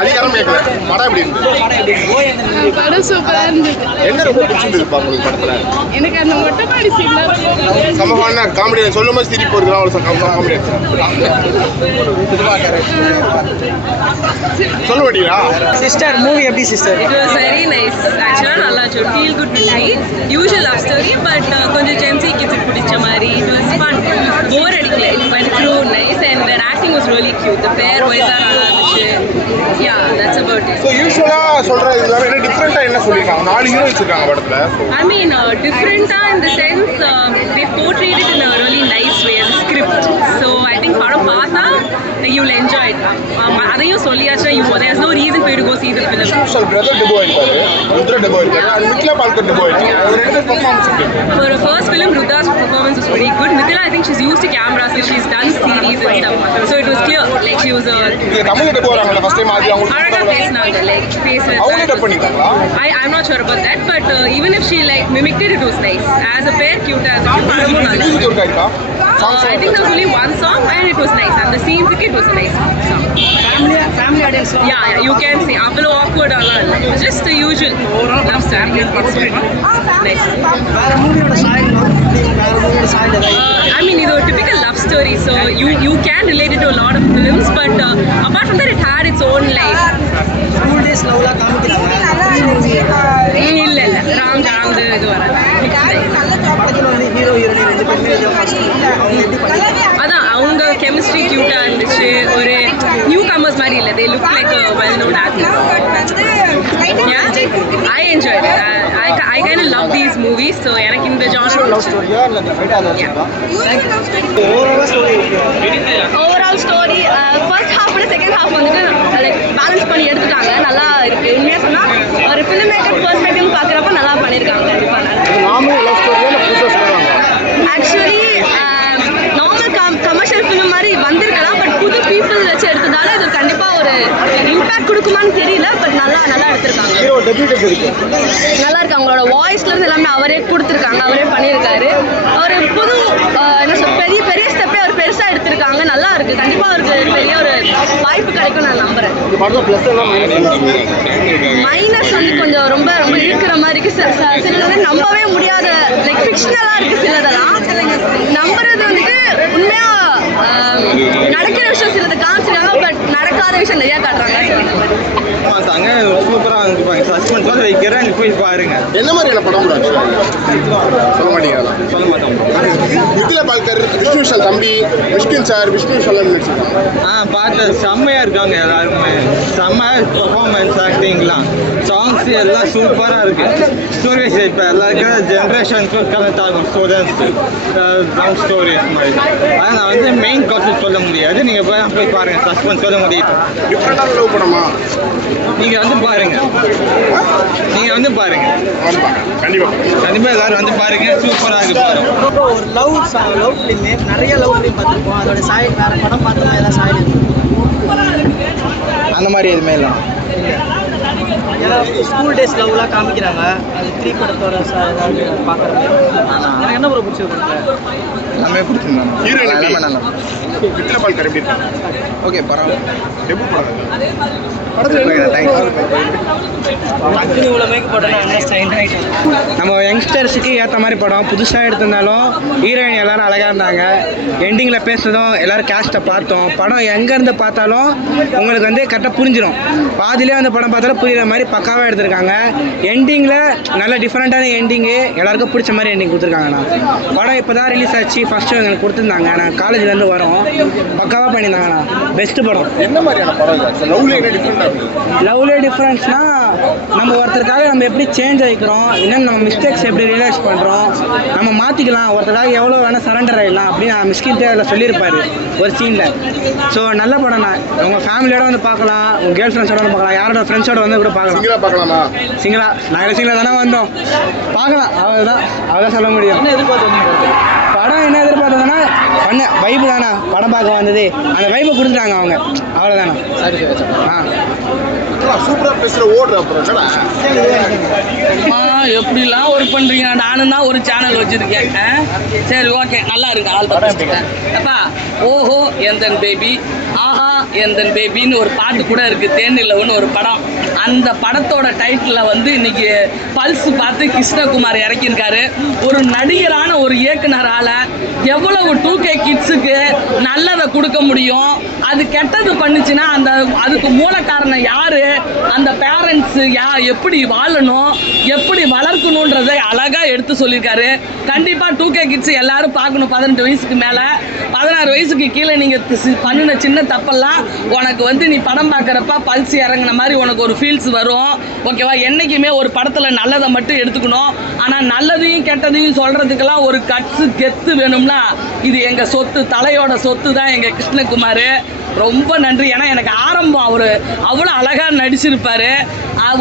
அதிகாரம் கேட்கல. படம் எப்படி இருந்தது? படம் சூப்பரா இருந்தது. என்ன ரொம்ப பிடிச்சிருந்துப்பா உங்களுக்கு படத்துல? எனக்கு அந்த மொட்டை மாடி சீன்ல சமமான காமெடி சொல்லும் போது சிரிப்பு வருது. அவ்வளோ காமெடி சொல்ல மாட்டீங்களா? சிஸ்டர் மூவி எப்படி sister? It was very nice. Actually நல்லா இருந்துச்சு. Feel good movie. Usual love story but கொஞ்சம் Gen Z kids பிடிச்ச மாதிரி. It was fun. Bore அடிக்கல. It went through nice and their acting was really cute. The pair wise நல்லா இருந்துச்சு. Yeah, that's about it. So usually சொல்ற இதெல்லாம் என்ன டிஃபரண்டா என்ன சொல்லிருக்காங்க? 4 ஹீரோ வச்சிருக்காங்க படத்துல. I mean different in the sense they portrayed it in a really nice way as a script. So I think படம் பார்த்தா you will enjoy it. அதையும் சொல்லியாச்சு. There's no reason for you to go see the film. Special brother debut ஆயிட்டாரு. Rudra debut ஆயிட்டாரு. and Mithila Palkar debut ஆயிட்டாங்க. ஒரு ரெண்டு performance இருக்கு. For a first film, Rudra's performance was pretty good. Mithila, I think she's used to cameras, so she's done series and stuff. So it was clear, like she was a. இது தமிழ்ல debut ஆறாங்கல first time ஆதி அவங்க. அழகா பேசினாங்க, like face. அவங்க dub பண்ணிட்டாங்களா? I'm not sure about that, but even if she like mimicked it, it was nice. As a pair, cute as a cute. இது ஒரு கைட்டா. I think there was only one song and it was nice. And the scenes, it was a nice song. Family audience. Yeah, you can see. Avlo awkward all. Just the usual love story. Nice. வேற மூவியோட சாயல் வேற மூவியோட சாயல் ஏதாவது? I mean, it's a typical love story, so you can relate it to a lot of films, but apart from that, it had its own life. School days லவ்லா காமிக்கிறாங்க. இல்ல ராம் இது வராது. படத்துல வந்து ஹீரோ ஹீரோயின் ரெண்டு பேருமே அவங்க எப்படி பண்ணாங்க? அதான் அவங்க கெமிஸ்ட்ரி கியூட்டா இருந்துச்சு. ஒரு நியூ கமர்ஸ் மாதிரி இல்ல. They look like a well-known actors. Yeah, I enjoyed it. I kind of love these movies, so எனக்கு இந்த genre லவ் ஸ்டோரியா இல்ல டிஃபரெண்டா இருந்துச்சா? ஓவரால் ஸ்டோரி ஃபர்ஸ்ட் ஹாஃப் விட செகண்ட் ஹாஃப் வந்துட்டு லைக் பேலன்ஸ் பண்ணி எடுத்துட்டாங்க. நல்லா இருக்கு. உண்மையாக சொன்னால் ஒரு ஃபிலிம் மேக்கர் பெர்ஸ்பெக்டிவ் பார்க்குறப்ப நல்லா பண்ணியிருக்காங்க. கண்டிப்பாக நார்மல் லவ் ஸ்டோரியா இல்ல புதுசா சொல்றாங்க? ஆக்சுவலி நார்மல் கமர்ஷியல் ஃபிலிம் மாதிரி வந்திருக்கலாம். பட் புது பீப்புள் வச்சு எடுத்ததால இது கண்டிப்பாக ஒரு இம்பேக்ட் கொடுக்குமான்னு தெரியல. பட் நல்லா எடுத்திருக்காங்க. ஹீரோ டெபியூ எப்படி இருக்கு? நல்லா இருக்கு. அவங்களோட வாய்ஸ்லேருந்து எல்லாமே அவரே கொடுத்துருக்காங்க. அவரே பண்ணியிருக்காரு. அவர் புது என்ன சொல் பெரிய பெரிய ஸ்டெப்பே அவர் பெருசாக எடுத்திருக்காங்க. நல்லா இருக்கு. கண்டிப்பாக அவருக்கு பெரிய ஒரு வாய்ப்பு கிடைக்கும் நான் நம்புறேன். இந்த படத்துல ப்ளஸ் எல்லாம் மைனஸ் வந்து கொஞ்சம் ரொம்ப இழுக்கிற மாதிரி இருக்கு. சிலது வந்து நம்பவே முடியாத லைக் ஃபிக்ஷனலாக இருக்கு. சிலதெல்லாம் நம்புறது வந்துட்டு உண்மையா நடக்கிற விஷயம் சிலது காமிச்சிருக்காங்க. பட் நடக்காத விஷயம் நிறையா காட்டுறாங்க. சூப்பரா இருந்துப்பாங்க. சஸ்பென்ஸ் வைக்கிறேன் போய் பாருங்க. என்ன மாதிரியான படம் சொல்ல மாட்டீங்களா? சொல்ல மாட்டோம். மித்திலா பால்கர், விஷ்ணு விஷால் தம்பி, விஷ்ணு சார், விஷ்ணு விஷால் நடிச்சிருக்காங்க. பார்த்து செம்மையா இருக்காங்க எல்லாருமே. செம்ம பெர்ஃபார்மன்ஸ் ஆக்டிங்லாம் சாங்ஸ் எல்லாம் சூப்பராக இருக்கு. ஸ்டோரிஸ் இப்போ எல்லாருக்கும் ஜென்ரேஷனுக்கு கனெக்ட் ஆகும். ஸ்டூடெண்ட்ஸ் லவ் ஸ்டோரிஸ் மாதிரி. ஆனால் நான் வந்து மெயின் கான்செப்ட் சொல்ல முடியாது. நீங்கள் போய் பாருங்கள். சஸ்பென்ஸ் சொல்ல முடியும். டிஃப்ரெண்டான லவ் படமா? நீங்கள் வந்து பாருங்க. கண்டிப்பாக எல்லாரும் வந்து பாருங்க. சூப்பராக இருக்கு. ஒரு லவ் ஃபிலிம் நிறைய லவ் ஃபிலிம் பார்த்துருப்போம். அதோட சாயல் வேற படம் பார்த்தோம்னா ஏதாவது சாயல் அந்த மாதிரி எதுவுமே இல்லை. ஏன்னா ஸ்கூல் டேஸ் லவ்லாம் காமிக்கிறாங்க. அது 3 படத்தோட ஏதாவது பார்க்குறது எனக்கு என்ன ஒரு பிடிச்சிருக்கு? எல்லாமே பிடிச்சிருந்தாங்க. ஹீரோயின் எல்லாமே நல்லா. மித்திலா பால்கர் எப்படி இருக்காங்க? ஓகே பரவாயில்ல. டெபியூ படம் நம்ம யங்ஸ்டர்ஸுக்கு ஏற்ற மாதிரி படம். புதுசாக எடுத்திருந்தாலும் ஹீரோயின் எல்லாரும் அழகாக இருந்தாங்க. எண்டிங்கில் பேசுனதும் எல்லோரும் கேஸ்ட்டை பார்த்தோம். படம் எங்கேருந்து பார்த்தாலும் உங்களுக்கு வந்து கரெக்டாக புரிஞ்சிடும். பாதிலே அந்த படம் பார்த்தாலும் புரிகிற மாதிரி பக்காவாக எடுத்திருக்காங்க. எண்டிங்கில் நல்ல டிஃப்ரெண்ட்டான எண்டிங்கு. எல்லாருக்கும் பிடிச்ச மாதிரி எண்டிங் கொடுத்துருக்காங்கண்ணா. படம் இப்போ தான் ரிலீஸ் ஆச்சு. ஃபஸ்ட்டு எங்களுக்கு கொடுத்துருந்தாங்க. நான் காலேஜ்லேருந்து வரோம். பக்காவாக பண்ணியிருந்தாங்கண்ணா. பெஸ்ட்டு படம். என்ன மாதிரியான படம்? லவ்ல என்ன டிஃப்ரெண்டாக இருக்குது? லவ்ல டிஃப்ரென்ஸ்னா நம்ம ஒருத்தருக்காக நம்ம எப்படி சேஞ்ச் ஆகிக்கிறோம், இன்னும் நம்ம மிஸ்டேக்ஸ் எப்படி ரியலைஸ் பண்ணுறோம், நம்ம மாற்றிக்கலாம், ஒருத்தருக்காக எவ்வளோ வேணால் சரண்டர் ஆகிடலாம் அப்படின்னு மிஸ்கின் அதில் சொல்லியிருப்பார் ஒரு சீனில். ஸோ நல்ல படம் தான். உங்கள் ஃபேமிலியோட வந்து பார்க்கலாம், உங்கள் கேர்ள் ஃப்ரெண்ட்ஸோட வந்து பார்க்கலாம், யாரோட ஃப்ரெண்ட்ஸோட வந்து கூட பார்க்கலாம். சிங்கிளாக பார்க்கலாமா? சிங்கிளா நாங்கள் சிங்கிளாக தானே வந்தோம். பார்க்கலாம், அவ்வளோதான் சொல்ல முடியும். படம் என்ன எதிர்பார்த்ததுன்னா பண்ண வைப்பு தானே. படம் பார்க்க வந்தது அந்த வைப்பை கொடுத்துட்டாங்க அவங்க, அவ்வளோதானே. சரி ஆ சூப்பராக பேசுகிற ஓடுற அப்புறம் எப்படிலாம் ஒர்க் பண்ணுறீங்க? நானும் தான் ஒரு சேனல் வச்சுருக்கேன். சரி ஓகே, நல்லா இருக்கு. ஆள் பார்த்துருக்கேன் அப்பா. ஓஹோ எந்தன் பேபி, ஆஹா எந்தன் பேபின்னு ஒரு பாட்டு கூட இருக்குது, தேனிலவுன்னு ஒரு படம். அந்த படத்தோட டைட்டிலில் வந்து இன்னைக்கு பல்ஸ் பார்த்து கிருஷ்ணகுமார் இறக்கியிருக்காரு. ஒரு நடிகரான ஒரு இயக்குனரால் எவ்வளவு 2K கிட்ஸுக்கு நல்லதை கொடுக்க முடியும், அது கெட்டது பண்ணுச்சுன்னா அதுக்கு மூல காரணம் யார், அந்த பேரண்ட்ஸு எப்படி வாழணும், எப்படி வளர்க்கணுன்றதை அழகாக எடுத்து சொல்லியிருக்காரு. கண்டிப்பாக 2K கிட்ஸ் எல்லாரும் பார்க்கணும். 18 வயசுக்கு மேலே, 16 வயசுக்கு கீழே நீங்கள் பண்ணின சின்ன தப்பெல்லாம் உனக்கு வந்து நீ படம் பார்க்குறப்ப பல்ஸ் இறங்கின மாதிரி உனக்கு ஒரு ஃபீல்ஸ் வரும். ஓகேவா? என்றைக்குமே ஒரு படத்தில் நல்லதை மட்டும் எடுத்துக்கணும். ஆனால் நல்லதையும் கெட்டதையும் சொல்கிறதுக்கெல்லாம் ஒரு கட்ஸு கெத்து வேணும்னா இது எங்கள் சொத்து, தலையோட சொத்து தான் எங்கள் கிருஷ்ணகுமார். ரொம்ப நன்றி. ஏன்னா எனக்கு ஆரம்பம் அவர் அவ்வளோ அழகாக நடிச்சிருப்பார்.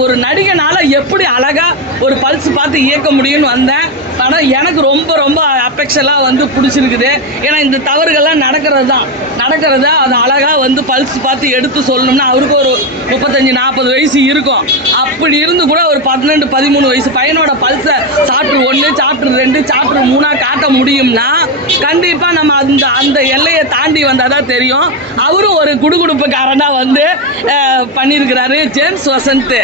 ஒரு நடிகனால் எப்படி அழகாக ஒரு பல்ஸ் பார்த்து இயக்க முடியும்னு வந்தேன். ஆனால் எனக்கு ரொம்ப ரொம்ப அஃபெக்ஷனாக வந்து பிடிச்சிருக்குது. ஏன்னா இந்த தவறுகள்லாம் நடக்கிறதா அது அழகாக வந்து பல்ஸ் பார்த்து எடுத்து சொல்லணும்னா அவருக்கு ஒரு 35-40 வயசு இருக்கும். அப்படி இருந்து கூட ஒரு 12-13 வயசு பையனோட பல்ஸை சாப்டர் 1, சாப்டர் 2, சாப்டர் 3 காட்ட முடியும்னா கண்டிப்பாக நம்ம அந்த எல்லையை தாண்டி வந்தால் தான் தெரியும். அவரும் ஒரு குடுகுடுப்புக்காரனாக வந்து பண்ணியிருக்கிறாரு. ஜேம்ஸ் வசந்த்,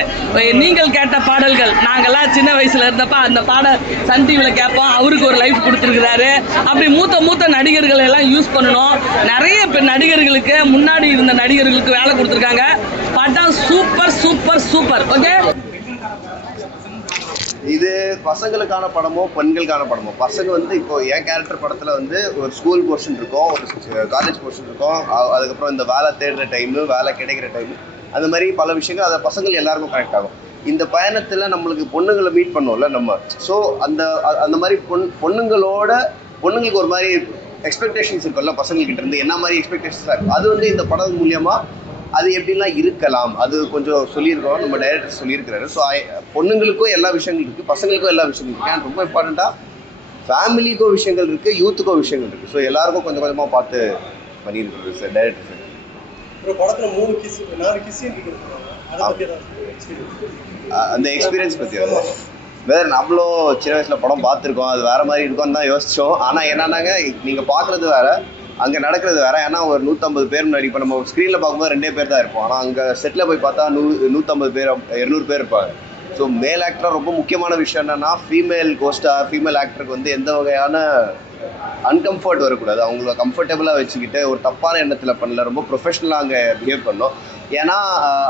நீங்கள் கேட்ட பாடல்கள் நாங்கள்லாம் சின்ன வயசில் இருந்தப்ப அந்த பாடல் சன் டிவியில் கேட்போம். அவருக்கு ஒரு லைஃப் கொடுத்துருக்கிறாரு. அப்படி மூத்த நடிகர்கள் எல்லாம் யூஸ் பண்ணணும். நிறைய நடிகர்களுக்கு முன்னாடி இருந்த நடிகர்களுக்கு வேலை கொடுத்துருக்காங்க. படம் சூப்பர் சூப்பர் சூப்பர். ஓகே, இது பசங்களுக்கான படமோ பெண்களுக்கான படமோ? பசங்க வந்து இப்போ என் கேரக்டர் படத்தில் வந்து ஒரு ஸ்கூல் போர்ஷன் இருக்கும், ஒரு காலேஜ் போர்ஷன் இருக்கும், அதுக்கப்புறம் இந்த வேலை தேடுற டைமு, வேலை கிடைக்கிற டைமு, அந்த மாதிரி பல விஷயங்கள் அதை பசங்கள் எல்லாருக்கும் கனெக்ட் ஆகும். இந்த பயணத்தில் நம்மளுக்கு பொண்ணுங்களை மீட் பண்ணோம்ல நம்ம, ஸோ அந்த மாதிரி பொண்ணுங்களுக்கு ஒரு மாதிரி எக்ஸ்பெக்டேஷன்ஸ் இருக்கும்ல பசங்கள்கிட்ட இருந்து, என்ன மாதிரி எக்ஸ்பெக்டேஷன்ஸாக இருக்கும். அது வந்து இந்த படம் மூலியமாக அது எப்படிலாம் இருக்கலாம் அது கொஞ்சம் சொல்லியிருக்கோம், நம்ம டைரக்டர் சொல்லியிருக்கிறாரு. ஸோ பொண்ணுங்களுக்கும் எல்லா விஷயங்கள் இருக்குது, பசங்களுக்கும் எல்லா விஷயங்கள் இருக்குது. ஏன்னா ரொம்ப இம்பார்ட்டண்ட்டாக ஃபேமிலிக்கும் விஷயங்கள் இருக்குது, யூத்துக்கும் விஷயங்கள் இருக்குது. ஸோ எல்லாருக்கும் கொஞ்சம் கொஞ்சமாக பார்த்து பண்ணியிருக்கிறது சார் டைரக்டர் சார். அந்த எக்ஸ்பீரியன்ஸ் பற்றி வேறு நம்மளும் சின்ன வயசில் படம் பார்த்துருக்கோம், அது வேறு மாதிரி இருக்கும்னு தான் யோசித்தோம். ஆனால் என்னன்னாங்க, நீங்கள் பார்க்குறது வேறு, அங்கே நடக்கிறது வேறு. ஏன்னா ஒரு 150 பேர் முன்னாடி இப்போ நம்ம ஸ்க்ரீனில் பார்க்கும்போது 2 பேர் தான் இருப்போம். ஆனால் அங்கே செட்டில் போய் பார்த்தா 150 பேர் 200 பேர் இருப்பாங்க. ஸோ மேல் ஆக்டராக ரொம்ப முக்கியமான விஷயம் என்னென்னா, ஃபீமேல் கோஸ்டார் ஃபீமேல் ஆக்டருக்கு வந்து எந்த வகையான அன்கம்ஃபர்ட் வரக்கூடாது. அவங்கள கம்ஃபர்டபுளாக வச்சுக்கிட்டு ஒரு தப்பான எண்ணத்தில் பண்ணல, ரொம்ப ப்ரொஃபஷ்னலாக அங்கே பிஹேவ் பண்ணோம். ஏன்னா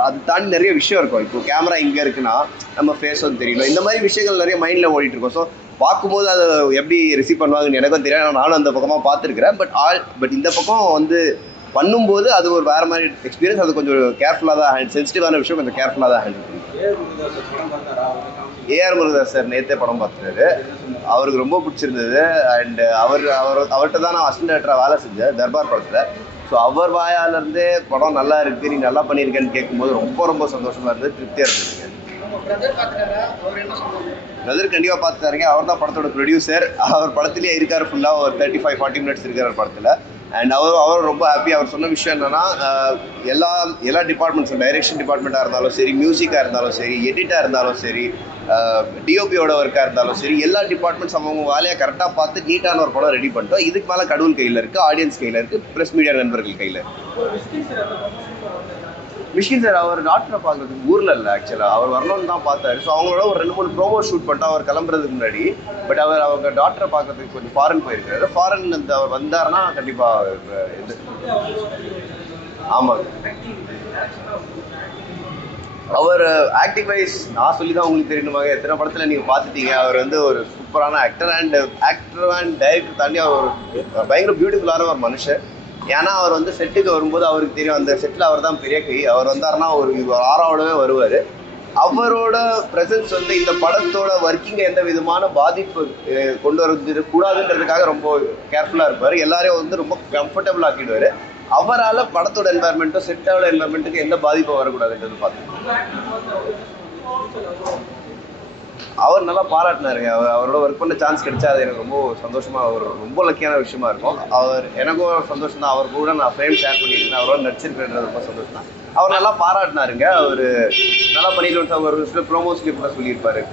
அது தாண்டி நிறைய விஷயம் இருக்கும். இப்போ கேமரா இங்கே இருக்குன்னா நம்ம ஃபேஸும் தெரியல, இந்த மாதிரி விஷயங்கள் நிறைய மைண்டில் ஓடிட்டு இருக்கோம். ஸோ பார்க்கும்போது அதை எப்படி ரிசீவ் பண்ணுவாங்கன்னு எனக்கும் தெரியாது. நானும் அந்த பக்கமாக பார்த்துருக்குறேன். பட் இந்த பக்கம் வந்து பண்ணும்போது அது ஒரு வேறு மாதிரி எக்ஸ்பீரியன்ஸ். அது கொஞ்சம் கேர்ஃபுல்லாக தான் சென்சிட்டிவான விஷயம், கொஞ்சம் கேர்ஃபுல்லாக தான் ஹேண்டில் பண்ணுறேன். ஏஆர் முருகதாஸ் சார் நேற்றே படம் பார்த்துட்டாரு, அவருக்கு ரொம்ப பிடிச்சிருந்தது. அண்ட் அவர்கிட்ட தான் நான் அசிஸ்டன்ட் டைரக்டராக வேலை செஞ்சேன் தர்பார் படத்தில். ஸோ அவர் வாயாலேருந்தே படம் நல்லா இருக்குது, நீ நல்லா பண்ணியிருக்கேன்னு கேட்கும்போது ரொம்ப ரொம்ப சந்தோஷமாக இருந்தது, திருப்தியாக இருந்ததுங்க. பிரதர் கண்டிப்பாக பார்த்துட்டாருங்க. அவர் தான் படத்தோட ப்ரொடியூசர். அவர் படத்துலேயே இருக்கார் ஃபுல்லாக, ஒரு 35-40 மினிட்ஸ் இருக்கார் படத்தில். அண்ட் அவர் ரொம்ப ஹாப்பி. அவர் சொன்ன விஷயம் என்னென்னா, எல்லா டிபார்ட்மெண்ட்ஸும், டைரெக்ஷன் டிபார்ட்மெண்ட்டாக இருந்தாலும் சரி, மியூசிக்காக இருந்தாலும் சரி, எடிட்டாக இருந்தாலும் சரி, டிஓபியோட ஒர்க்காக இருந்தாலும் சரி, எல்லா டிபார்ட்மெண்ட்ஸ் அவங்க வேலையை கரெக்டாக பார்த்து நீட்டான ஒரு படம் ரெடி பண்ணிட்டோம். இதுக்கு மேலே கடவுள் கையில் இருக்குது, ஆடியன்ஸ் கையில் இருக்குது, ப்ரெஸ் மீடியா நண்பர்கள் கையில். மிஷ்கின் சார் அவர் டாக்டரை பார்க்குறதுக்கு ஊரில் இல்லை, ஆக்சுவலாக அவர் வரணும்னு தான் பார்த்தாரு. ஸோ அவங்களோட ஒரு 2-3 ப்ரோமோ ஷூட் பண்ணிட்டு அவர் கிளம்புறதுக்கு முன்னாடி. பட் அவங்க டாக்டரை பார்க்கறதுக்கு கொஞ்சம் ஃபாரின் போயிருக்காரு. ஃபாரின் அவர் வந்தாருன்னா கண்டிப்பாக இது ஆமாங்க. அவர் ஆக்டிங் வைஸ் நான் சொல்லி தான் உங்களுக்கு தெரியணுமாங்க, எத்தனை படத்தில் நீங்கள் பார்த்துட்டீங்க. அவர் வந்து ஒரு சூப்பரான ஆக்டர் அண்ட் டைரக்டர் தாண்டி அவர் பயங்கர பியூட்டிஃபுல்லான ஒரு மனுஷன். ஏன்னா அவர் வந்து செட்டுக்கு வரும்போது அவருக்கு தெரியும், அந்த செட்டில் அவர் தான் பெரிய கை. அவர் வந்தாருன்னா ஒரு ஆறாவோடவே வருவார். அவரோட ப்ரெசன்ஸ் வந்து இந்த படத்தோட ஒர்க்கிங்கை எந்த விதமான பாதிப்பு கொண்டு வரது கூடாதுன்றதுக்காக ரொம்ப கேர்ஃபுல்லாக இருப்பார். எல்லாரையும் வந்து ரொம்ப கம்ஃபர்டபுள் ஆக்கிடுவார். அவரால் படத்தோட என்வாயர்மெண்ட்டும் செட்டோட என்வாயர்மெண்ட்டுக்கு எந்த பாதிப்பும் வரக்கூடாதுன்றது பார்த்து அவர் நல்லா பாராட்டினாருங்க. அவரோட ஒர்க் பண்ண சான்ஸ் கிடைச்சா அது எனக்கு ரொம்ப சந்தோஷமாக, ஒரு ரொம்ப லக்கியான விஷயமா இருக்கும். எனக்கும் சந்தோஷம் தான். அவர் கூட நான் ஃப்ரேம் ஷேர் பண்ணியிருக்கேன், அவரோட நடிச்சிருக்கேன்றது ரொம்ப சந்தோஷம் தான். அவர் நல்லா பாராட்டினாருங்க. அவர் நல்லா பண்ணிட்டு ஒரு சில ப்ரோமோஸ்லேயே கூட சொல்லியிருப்பாரு.